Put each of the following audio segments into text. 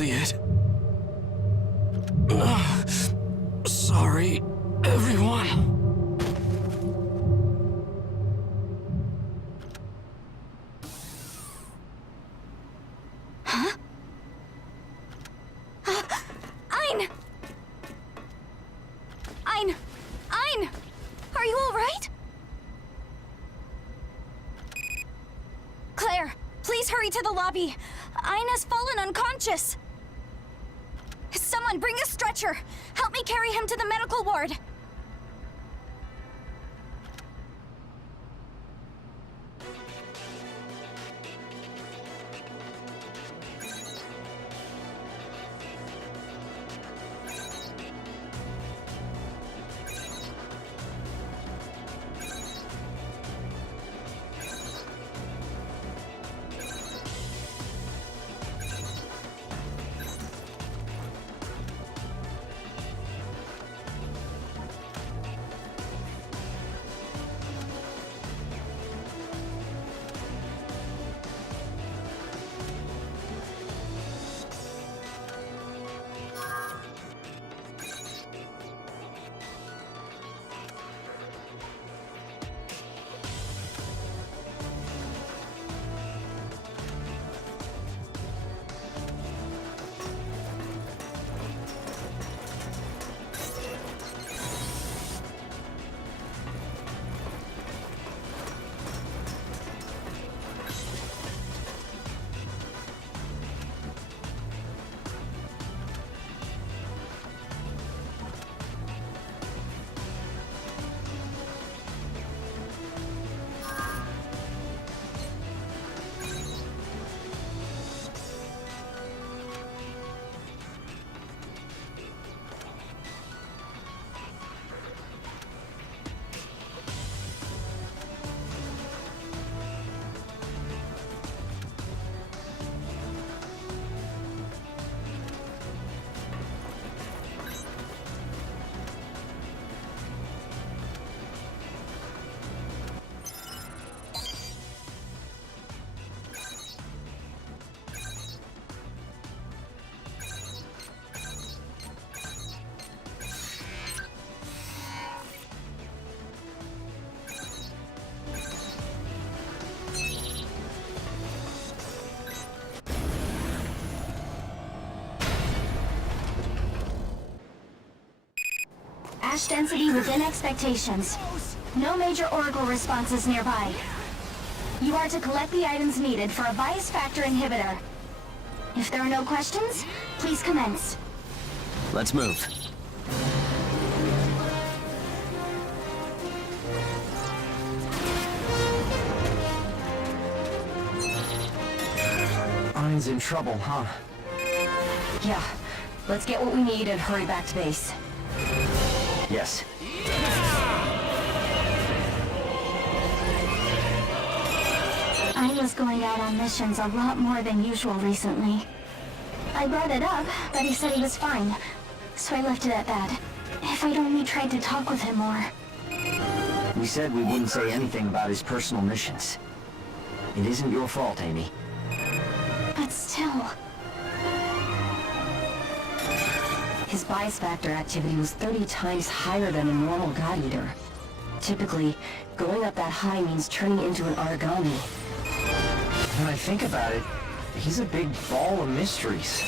exactly it. Sorry, everyone. Huh? Ein! Ein! Ein! Are you all right? Claire, please hurry to the lobby. Ein has fallen unconscious. Someone bring a stretcher. Help me carry him to the medical ward. Ash density within expectations. No major oracle responses nearby. You are to collect the items needed for a bias factor inhibitor. If there are no questions, please commence. Let's move. Ein's in trouble, huh? Yeah. Let's get what we need and hurry back to base. Yes. Ein was going out on missions a lot more than usual recently. I brought it up, but he said he was fine. So I left it at that. If I'd only tried to talk with him more. We said we wouldn't say anything about his personal missions. It isn't your fault, Amy. But still... His bias factor activity was 30 times higher than a normal God Eater. Typically, going up that high means turning into an origami. When I think about it, he's a big ball of mysteries.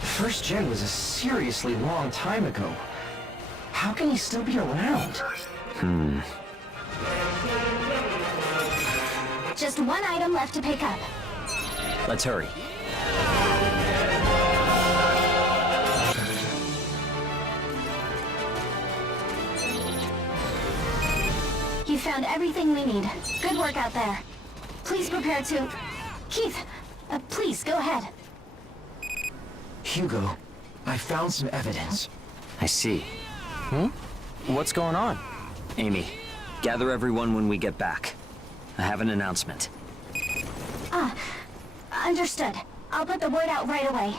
The first gen was a seriously long time ago. How can he still be around? Just one item left to pick up. Let's hurry. You found everything we need. Good work out there. Please prepare to... Keith, please, go ahead. Hugo, I found some evidence. I see. What's going on? Amy, gather everyone when we get back. I have an announcement. Understood. I'll put the word out right away.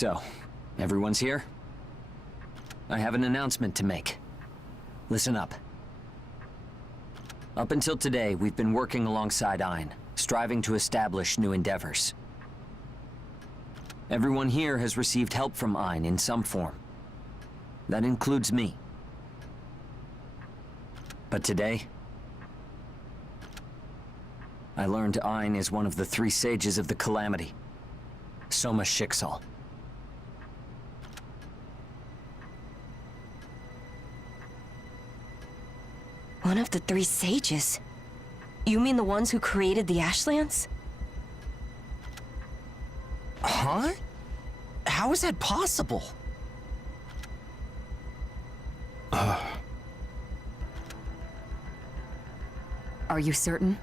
So, everyone's here? I have an announcement to make. Listen up. Up until today, we've been working alongside Ein, striving to establish new endeavors. Everyone here has received help from Ein in some form. That includes me. But today, I learned Ein is one of the 3 sages of the calamity. Soma's Schicksal. One of the 3 sages? You mean the ones who created the Ashlands? Huh? How is that possible? Are you certain?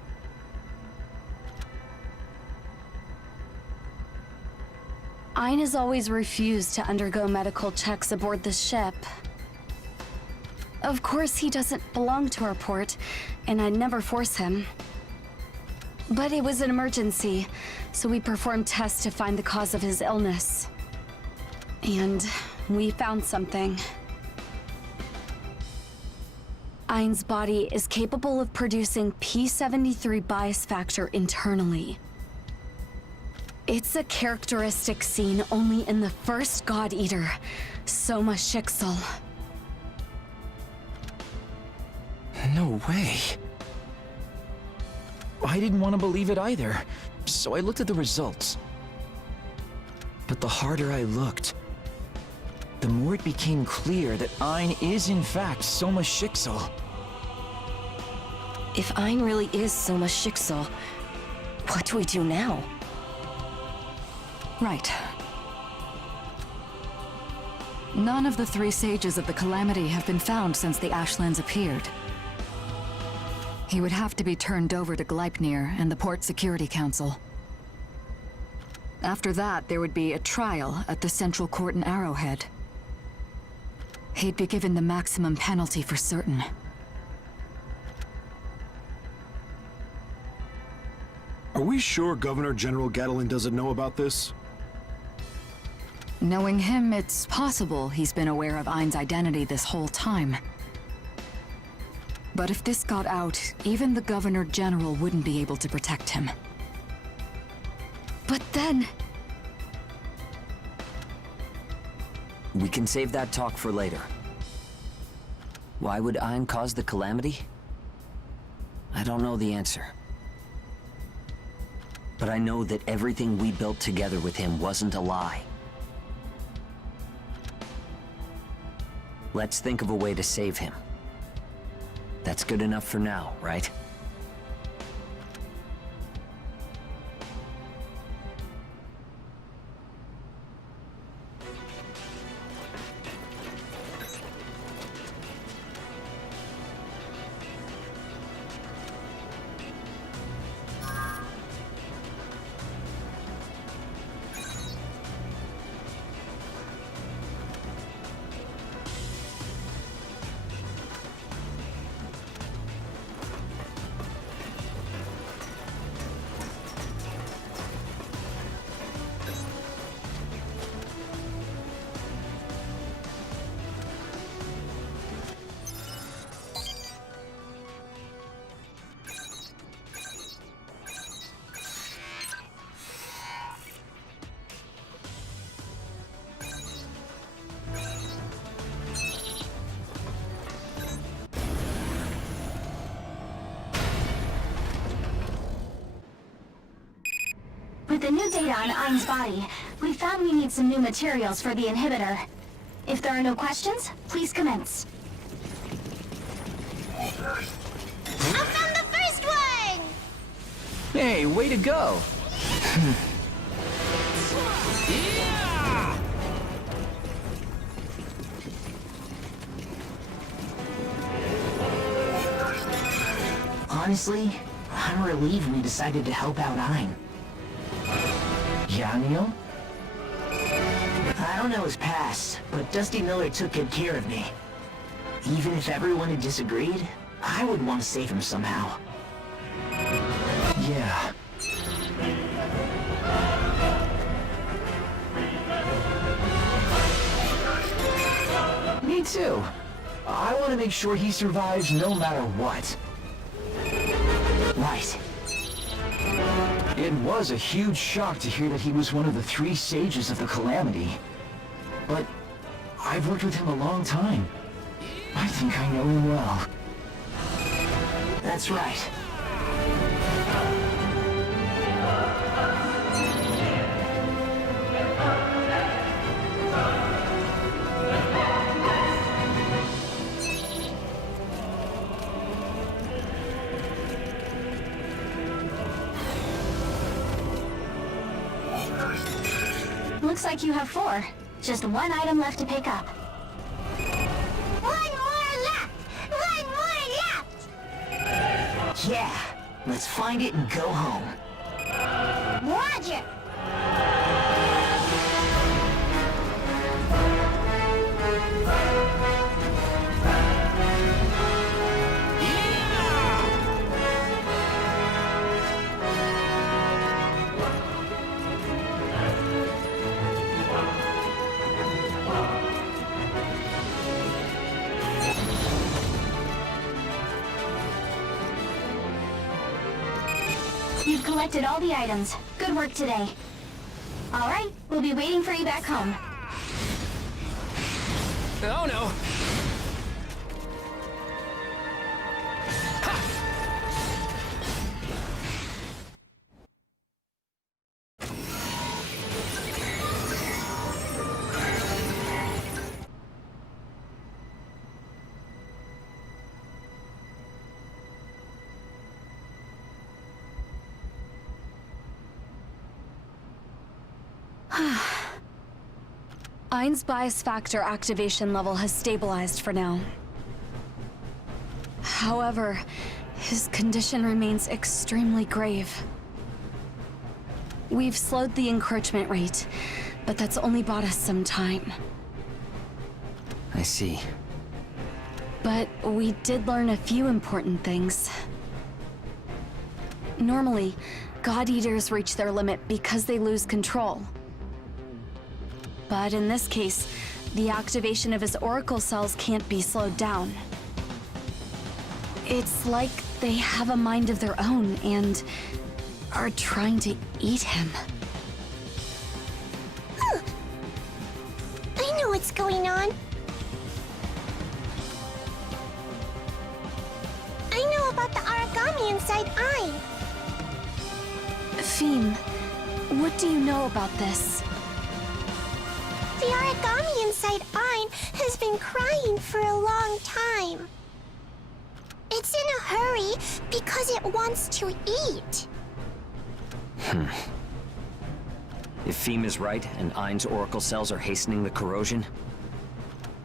Ein has always refused to undergo medical checks aboard the ship. Of course, he doesn't belong to our port, and I'd never force him. But it was an emergency, so we performed tests to find the cause of his illness. And we found something. Ein's body is capable of producing P73 bias factor internally. It's a characteristic seen only in the first God Eater, Soma Schicksal. No way. I didn't want to believe it either, so I looked at the results. But the harder I looked, the more it became clear that Ein is in fact Soma's Schicksal. If Ein really is Soma's Schicksal, what do we do now? Right. None of the 3 sages of the calamity have been found since the Ashlands appeared. He would have to be turned over to Gleipnir and the Port Security Council. After that, there would be a trial at the Central Court in Arrowhead. He'd be given the maximum penalty for certain. Are we sure Governor General Gatlin doesn't know about this? Knowing him, it's possible he's been aware of Ein's identity this whole time. But if this got out, even the Governor General wouldn't be able to protect him. But then... We can save that talk for later. Why would Ein cause the calamity? I don't know the answer. But I know that everything we built together with him wasn't a lie. Let's think of a way to save him. That's good enough for now, right? With the new data on Ein's body, we found we need some new materials for the inhibitor. If there are no questions, please commence. I found the first one! Hey, way to go! Honestly, I'm relieved we decided to help out Ein. Yeah, Neil? I don't know his past, but Dusty Miller took good care of me. Even if everyone had disagreed, I would want to save him somehow. Yeah. too. I want to make sure he survives no matter what. Right. It was a huge shock to hear that he was one of the 3 sages of the calamity. But I've worked with him a long time. I think I know him well. That's right. Looks like you have 4. Just 1 item left to pick up. One more left! One more left! Yeah, let's find it and go home. Roger! You've collected all the items. Good work today. Alright, we'll be waiting for you back home. Oh no! Ein's bias factor activation level has stabilized for now. However, his condition remains extremely grave. We've slowed the encroachment rate, but that's only bought us some time. I see. But we did learn a few important things. Normally, God Eaters reach their limit because they lose control. But in this case, the activation of his oracle cells can't be slowed down. It's like they have a mind of their own and are trying to eat him. I know what's going on. I know about the origami inside Ein. Feem, what do you know about this? The origami inside Ein has been crying for a long time. It's in a hurry because it wants to eat. If Feem is right and Ein's oracle cells are hastening the corrosion,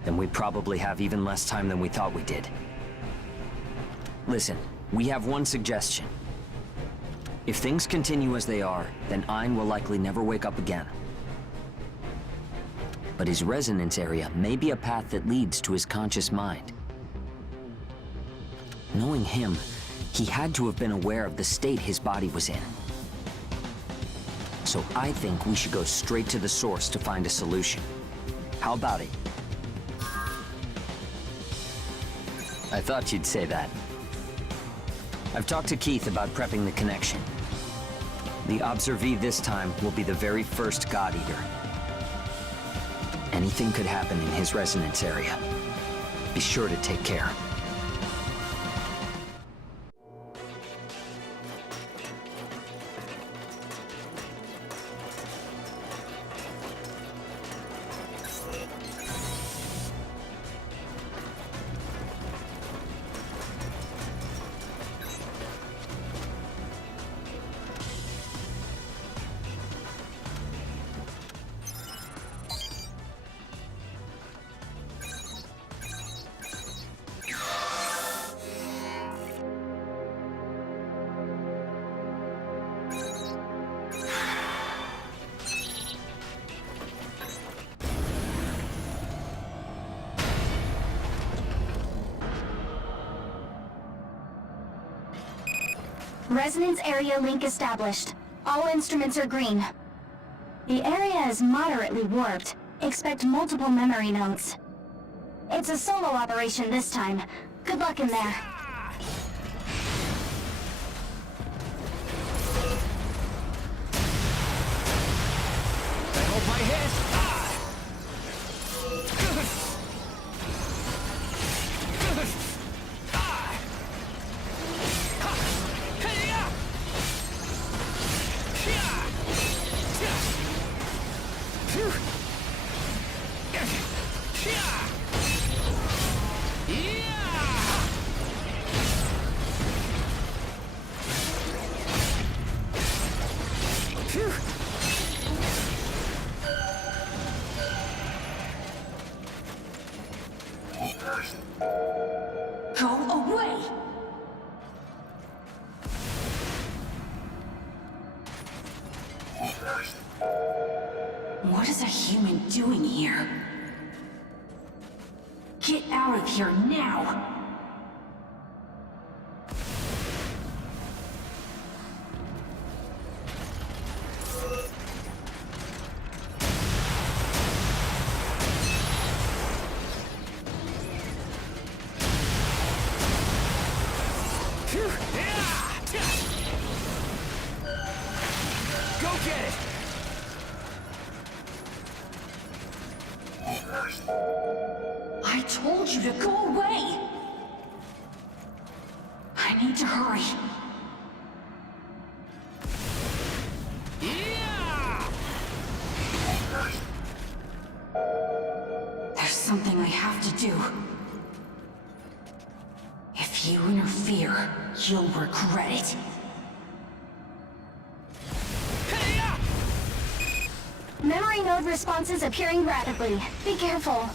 then we probably have even less time than we thought we did. Listen, we have one suggestion. If things continue as they are, then Ein will likely never wake up again. But his resonance area may be a path that leads to his conscious mind. Knowing him, he had to have been aware of the state his body was in. So I think we should go straight to the source to find a solution. How about it? I thought you'd say that. I've talked to Keith about prepping the connection. The observee this time will be the very first God Eater. Anything could happen in his resonance area. Be sure to take care. Resonance area link established. All instruments are green. The area is moderately warped. Expect multiple memory nodes. It's a solo operation this time. Good luck in there. I hope I hit! Go away! What is a human doing here? Get out of here now! Go get it! I told you to go away! I need to hurry. There's something I have to do. If you interfere, you'll regret it. Memory node responses appearing rapidly. Be careful.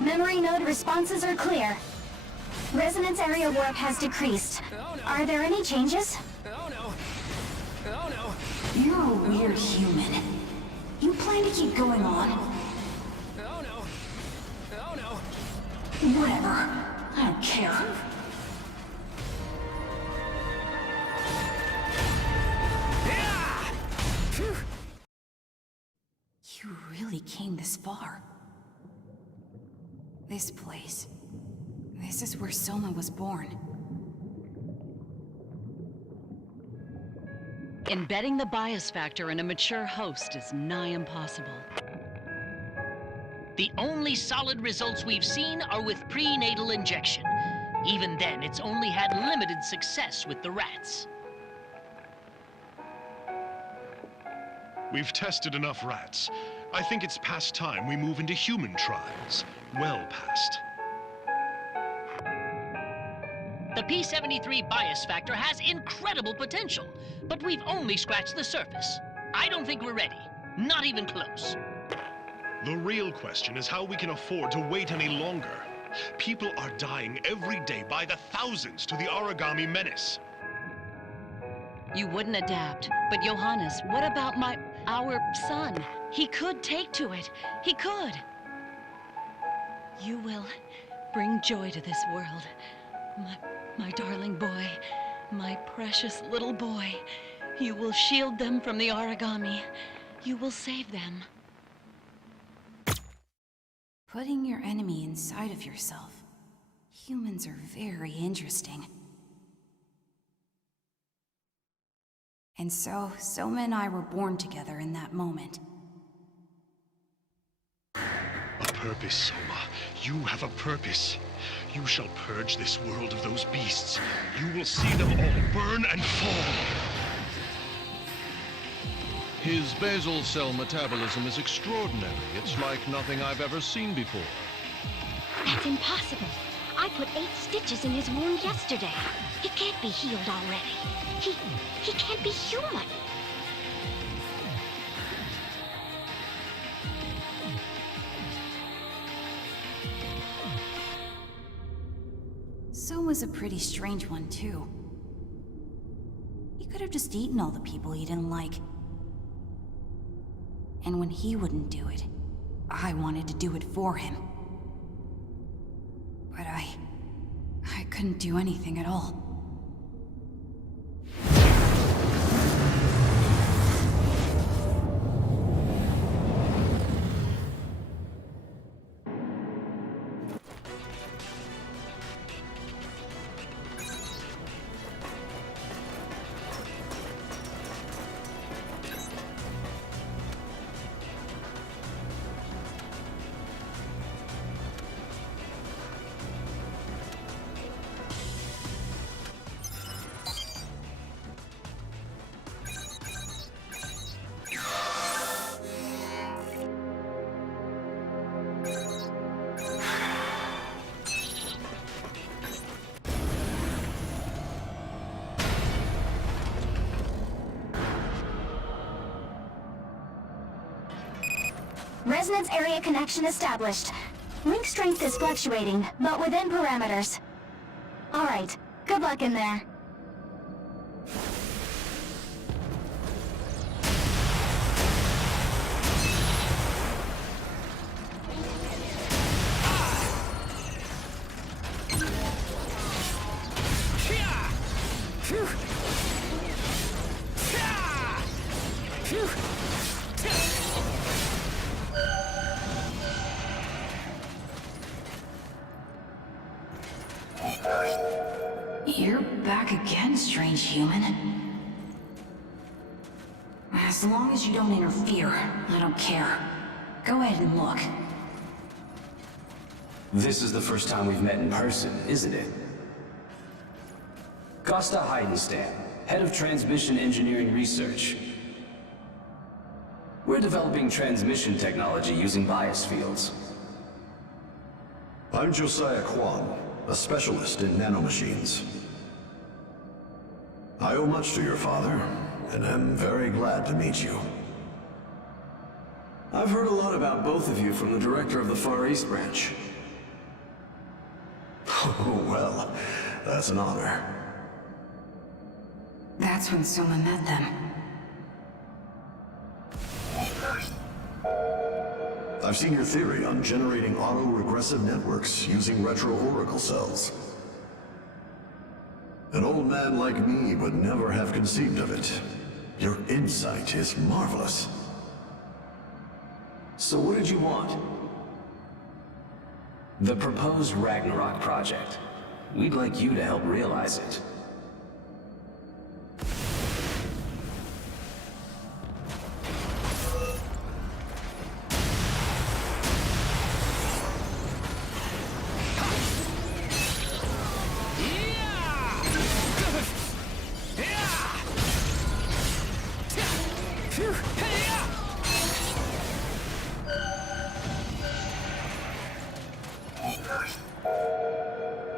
Memory node responses are clear. Resonance area warp has decreased. Are there any changes? Oh no! Oh no! You're a weird human. You plan to keep going on? Oh no! Oh no! Whatever. I don't care. You really came this far. This place. This is where Soma was born. Embedding the bias factor in a mature host is nigh impossible. The only solid results we've seen are with prenatal injection. Even then, it's only had limited success with the rats. We've tested enough rats. I think it's past time we move into human trials. Well past. The P73 bias factor has incredible potential, but we've only scratched the surface. I don't think we're ready. Not even close. The real question is how we can afford to wait any longer. People are dying every day by the thousands to the origami menace. You wouldn't adapt, but Johannes, what about our son? He could take to it. He could. You will bring joy to this world. My darling boy. My precious little boy. You will shield them from the origami. You will save them. Putting your enemy inside of yourself. Humans are very interesting. And so, Soma and I were born together in that moment. A purpose, Soma. You have a purpose. You shall purge this world of those beasts. You will see them all burn and fall. His basal cell metabolism is extraordinary. It's like nothing I've ever seen before. That's impossible. I put 8 stitches in his wound yesterday. He can't be healed already. He can't be human. Soma's a pretty strange one, too. He could have just eaten all the people he didn't like. And when he wouldn't do it, I wanted to do it for him. But I couldn't do anything at all. Resonance area connection established. Link strength is fluctuating, but within parameters. Alright, good luck in there. You're back again, strange human. As long as you don't interfere, I don't care. Go ahead and look. This is the first time we've met in person, isn't it? Costa Heidenstam, Head of Transmission Engineering Research. We're developing transmission technology using bias fields. I'm Josiah Kwan, a specialist in nanomachines. I owe much to your father, and I'm very glad to meet you. I've heard a lot about both of you from the director of the Far East branch. Oh, well, that's an honor. That's when Soma met them. I've seen your theory on generating auto-regressive networks using retro-oracle cells. An old man like me would never have conceived of it. Your insight is marvelous. So what did you want? The proposed Ragnarok Project. We'd like you to help realize it.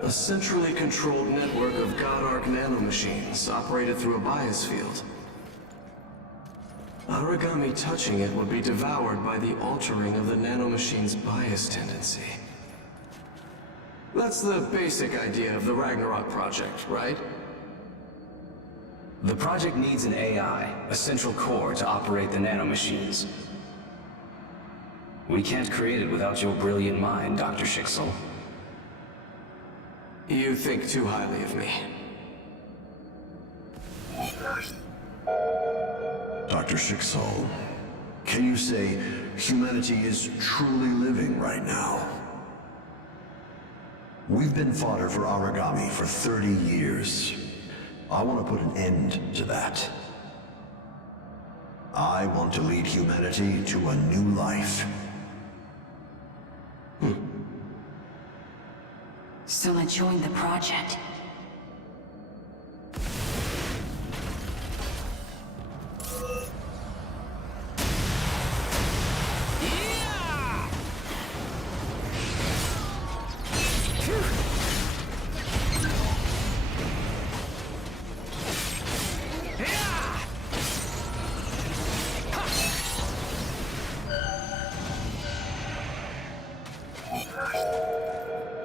A centrally controlled network of God-Arc nanomachines operated through a bias field. Origami touching it would be devoured by the altering of the nanomachine's bias tendency. That's the basic idea of the Ragnarok Project, right? The project needs an AI, a central core, to operate the nanomachines. We can't create it without your brilliant mind, Dr. Schicksal. You think too highly of me. Dr. Schicksal, can you say humanity is truly living right now? We've been fodder for origami for 30 years. I want to put an end to that. I want to lead humanity to a new life. Soma joined the project.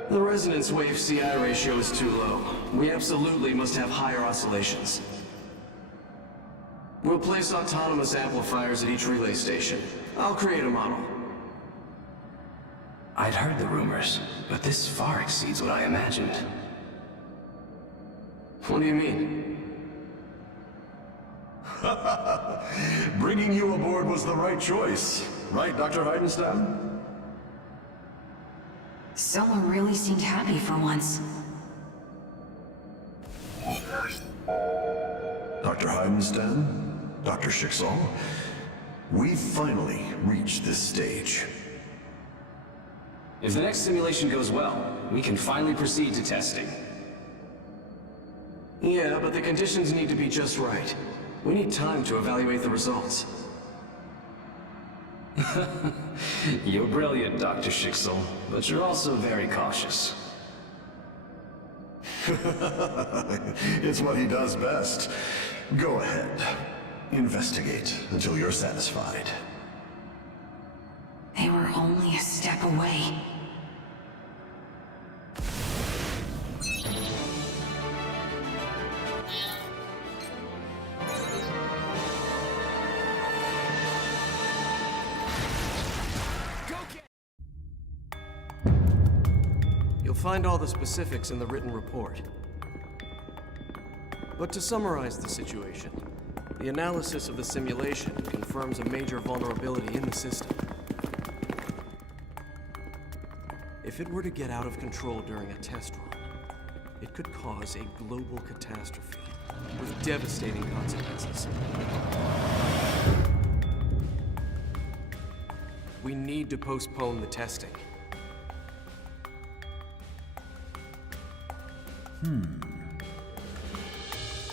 The resonance wave CI ratio is too low. We absolutely must have higher oscillations. We'll place autonomous amplifiers at each relay station. I'll create a model. I'd heard the rumors, but this far exceeds what I imagined. What do you mean? Bringing you aboard was the right choice. Right, Dr. Heidenstam? Soma really seemed happy for once. Dr. Heidenstam? Dr. Schicksal? We finally reached this stage. If the next simulation goes well, we can finally proceed to testing. Yeah, but the conditions need to be just right. We need time to evaluate the results. You're brilliant, Dr. Schicksal, but you're also very cautious. It's what he does best. Go ahead. Investigate until you're satisfied. They were only a step away. You'll find all the specifics in the written report. But to summarize the situation, the analysis of the simulation confirms a major vulnerability in the system. If it were to get out of control during a test run, it could cause a global catastrophe with devastating consequences. We need to postpone the testing.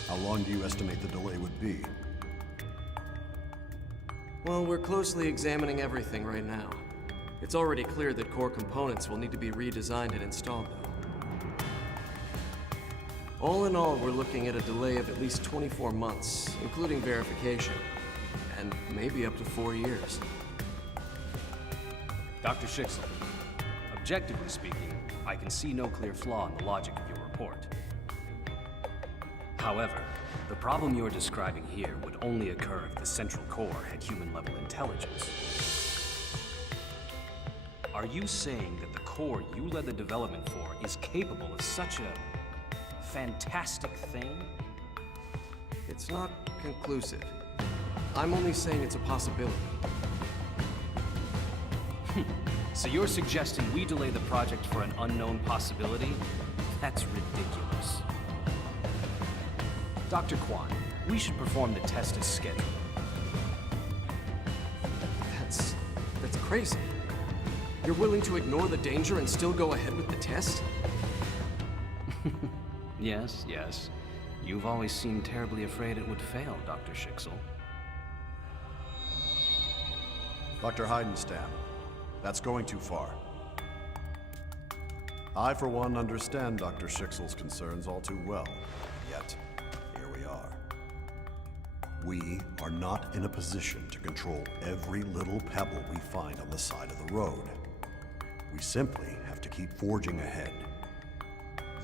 How long do you estimate the delay would be? Well, we're closely examining everything right now. It's already clear that core components will need to be redesigned and installed, though. All in all, we're looking at a delay of at least 24 months, including verification, and maybe up to 4 years. Dr. Schicksal, objectively speaking, I can see no clear flaw in the logic of your report. However, the problem you're describing here would only occur if the central core had human-level intelligence. Are you saying that the core you led the development for is capable of such a fantastic thing? It's not conclusive. I'm only saying it's a possibility. So you're suggesting we delay the project for an unknown possibility? That's ridiculous. Dr. Kwan, we should perform the test as scheduled. That's crazy. You're willing to ignore the danger and still go ahead with the test? Yes, yes. You've always seemed terribly afraid it would fail, Dr. Schicksal. Dr. Heidenstam, that's going too far. I, for one, understand Dr. Schicksal's concerns all too well. Yet, here we are. We are not in a position to control every little pebble we find on the side of the road. We simply have to keep forging ahead.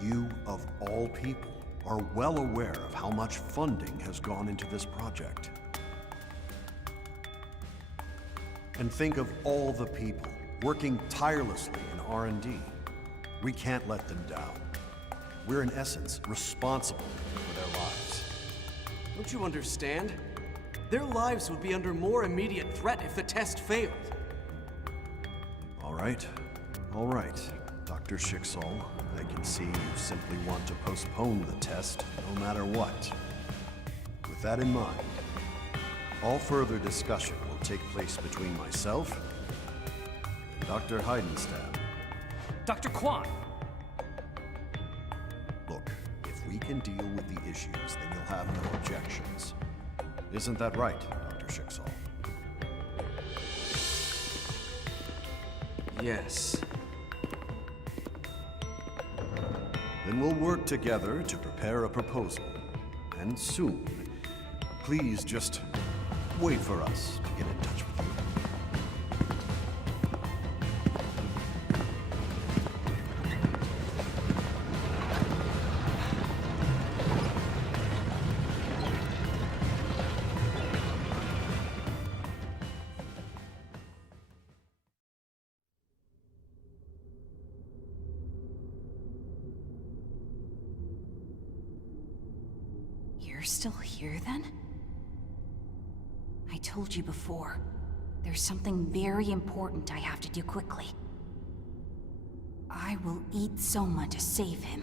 You, of all people, are well aware of how much funding has gone into this project. And think of all the people working tirelessly in R&D. We can't let them down. We're in essence responsible for their lives. Don't you understand? Their lives would be under more immediate threat if the test failed. All right, Dr. Schicksal. I can see you simply want to postpone the test, no matter what. With that in mind, all further discussion will take place between myself and Dr. Heidenstam. Dr. Kwan! Look, if we can deal with the issues, then you'll have no objections. Isn't that right, Dr. Schicksal? Yes. Then we'll work together to prepare a proposal. And soon. Please just wait for us to get in touch with you. still here, then? I told you before. There's something very important I have to do quickly. I will eat Soma to save him.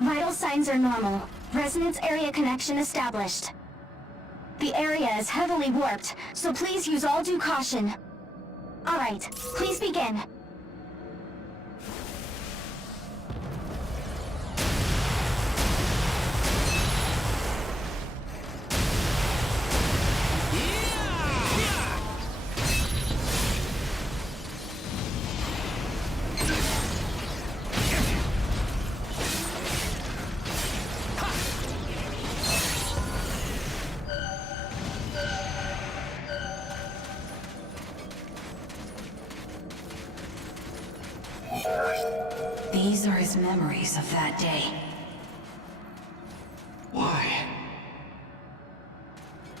Vital signs are normal. Resonance area connection established. The area is heavily warped, so please use all due caution. Alright, please begin. These are his memories of that day. Why?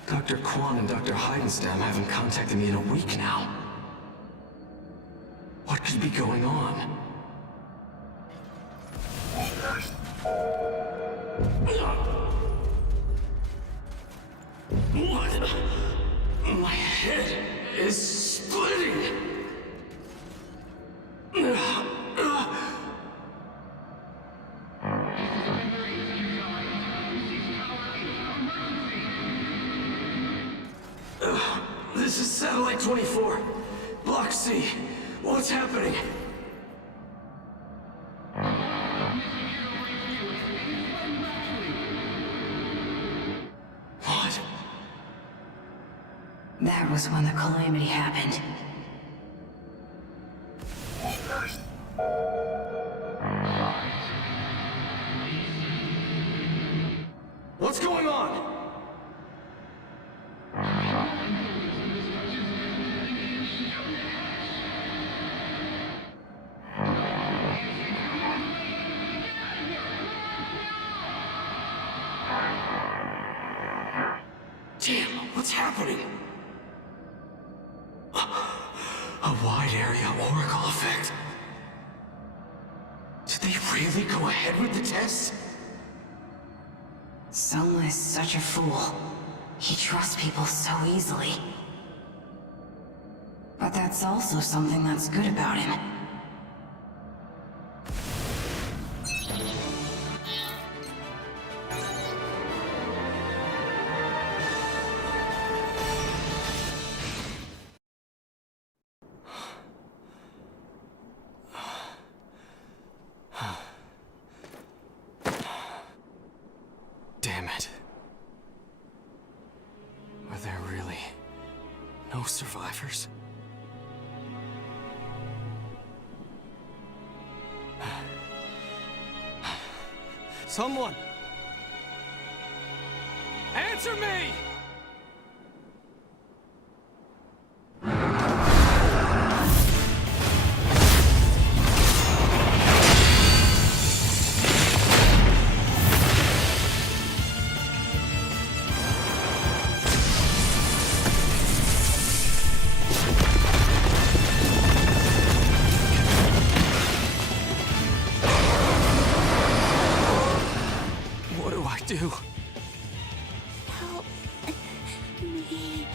Dr. Kwan and Dr. Heidenstam haven't contacted me in a week now. What could be going on? What? My head is splitting! This is Satellite 24. Block C. What's happening? What? That was when the calamity happened. What's going on? Damn, what's happening? A wide area oracle effect. Did they really go ahead with the test? Soma is such a fool. He trusts people so easily. But that's also something that's good about him. Damn it. Are there really no survivors? Someone! Answer me! What do I do? Help me.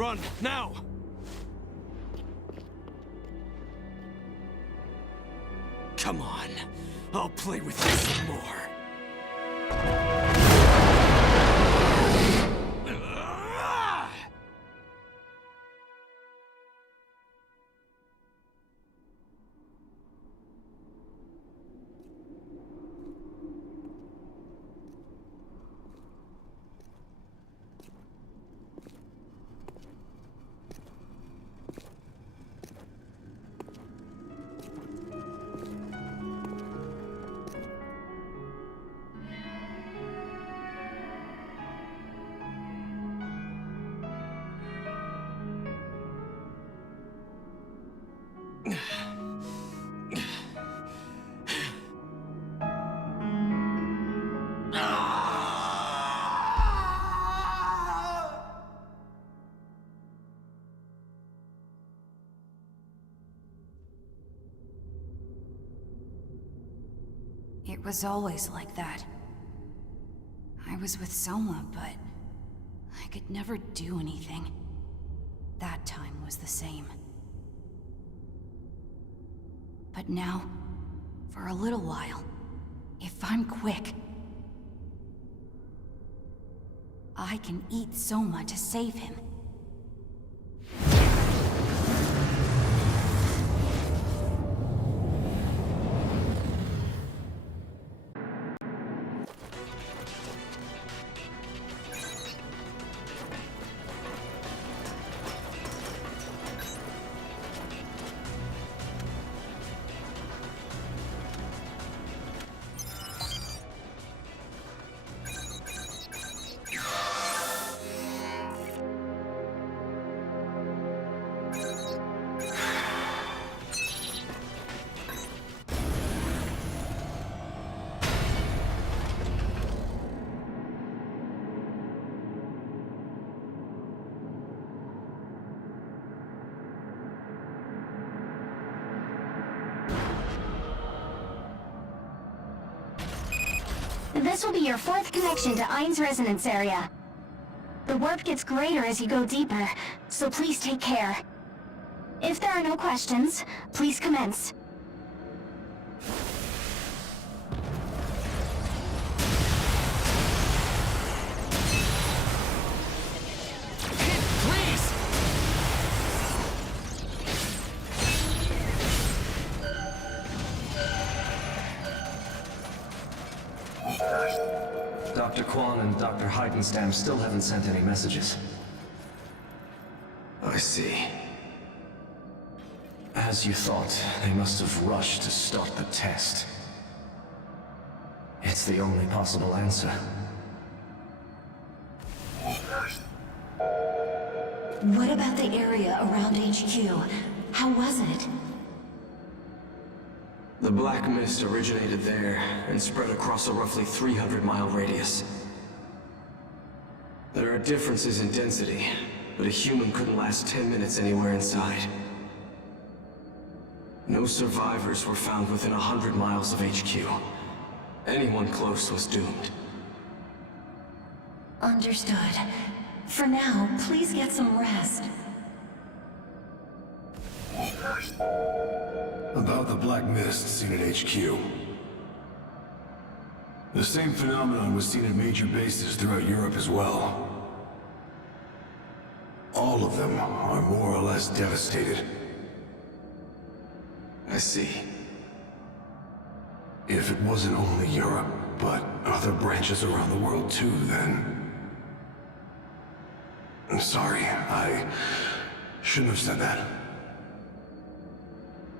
Run, now! Come on. I'll play with you some more. It was always like that. I was with Soma, but I could never do anything. That time was the same. But now, for a little while, if I'm quick, I can eat Soma to save him. This will be your fourth connection to Ein's resonance area. The warp gets greater as you go deeper, so please take care. If there are no questions, please commence. Dr. Quan and Dr. Heidenstam still haven't sent any messages. I see. As you thought, they must have rushed to start the test. It's the only possible answer. What about the area around HQ? How was it? The black mist originated there and spread across a roughly 300-mile radius. There are differences in density, but a human couldn't last 10 minutes anywhere inside. No survivors were found within 100 miles of HQ. Anyone close was doomed. Understood. For now, please get some rest. About the black mist seen at HQ. The same phenomenon was seen at major bases throughout Europe as well. All of them are more or less devastated. I see. If it wasn't only Europe, but other branches around the world too, then... I'm sorry, I shouldn't have said that.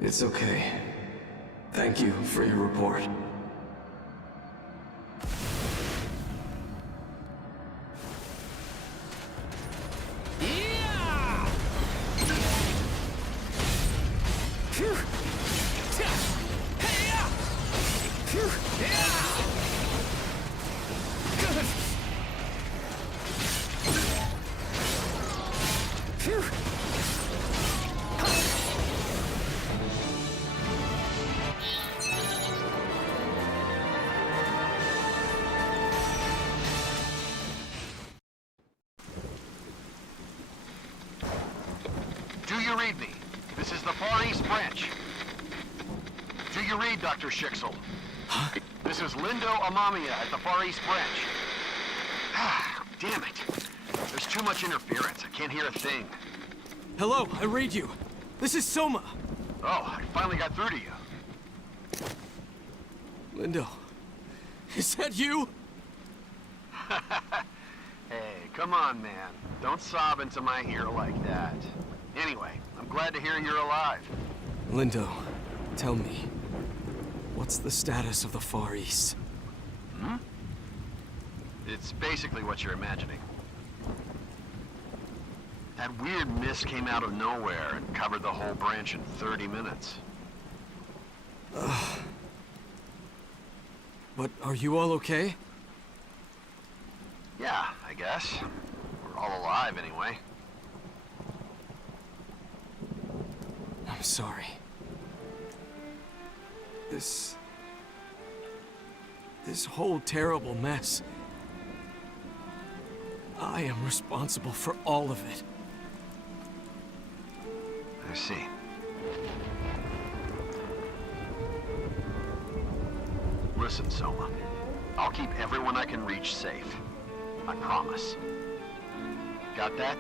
It's okay. Thank you for your report. you read me? This is the Far East Branch. Do you read, Dr. Shixel? Huh? This is Lindo Amamiya at the Far East Branch. Ah, damn it. There's too much interference. I can't hear a thing. Hello, I read you. This is Soma. Oh, I finally got through to you. Lindo, is that you? Hey, come on, man. Don't sob into my ear like that. Anyway, I'm glad to hear you're alive. Lindo, tell me, what's the status of the Far East? Hmm? It's basically what you're imagining. That weird mist came out of nowhere and covered the whole branch in 30 minutes. But are you all okay? Yeah, I guess. We're all alive anyway. I'm sorry. This whole terrible mess. I am responsible for all of it. I see. Listen, Soma. I'll keep everyone I can reach safe. I promise. Got that?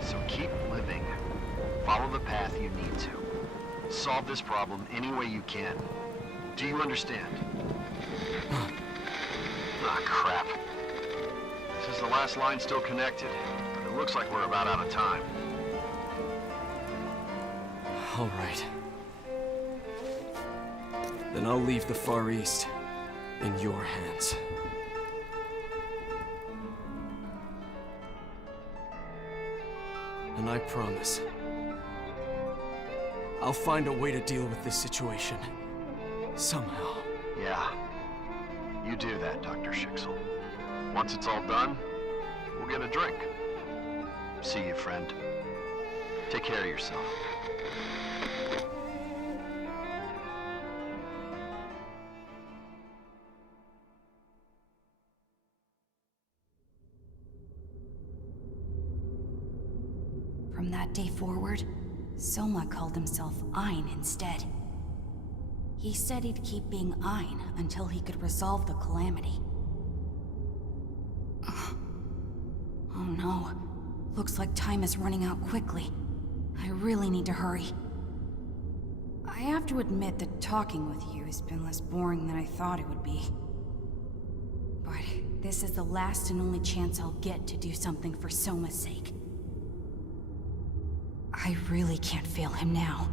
So keep living. Follow the path you need to. Solve this problem any way you can. Do you understand? Ah, crap. This is the last line still connected, but it looks like we're about out of time. All right. Then I'll leave the Far East in your hands. And I promise, I'll find a way to deal with this situation. Somehow. Yeah. You do that, Dr. Shixel. Once it's all done, we'll get a drink. See you, friend. Take care of yourself. From that day forward, Soma called himself Ein instead. He said he'd keep being Ein until he could resolve the calamity. Oh no. Looks like time is running out quickly. I really need to hurry. I have to admit that talking with you has been less boring than I thought it would be. But this is the last and only chance I'll get to do something for Soma's sake. I really can't fail him now.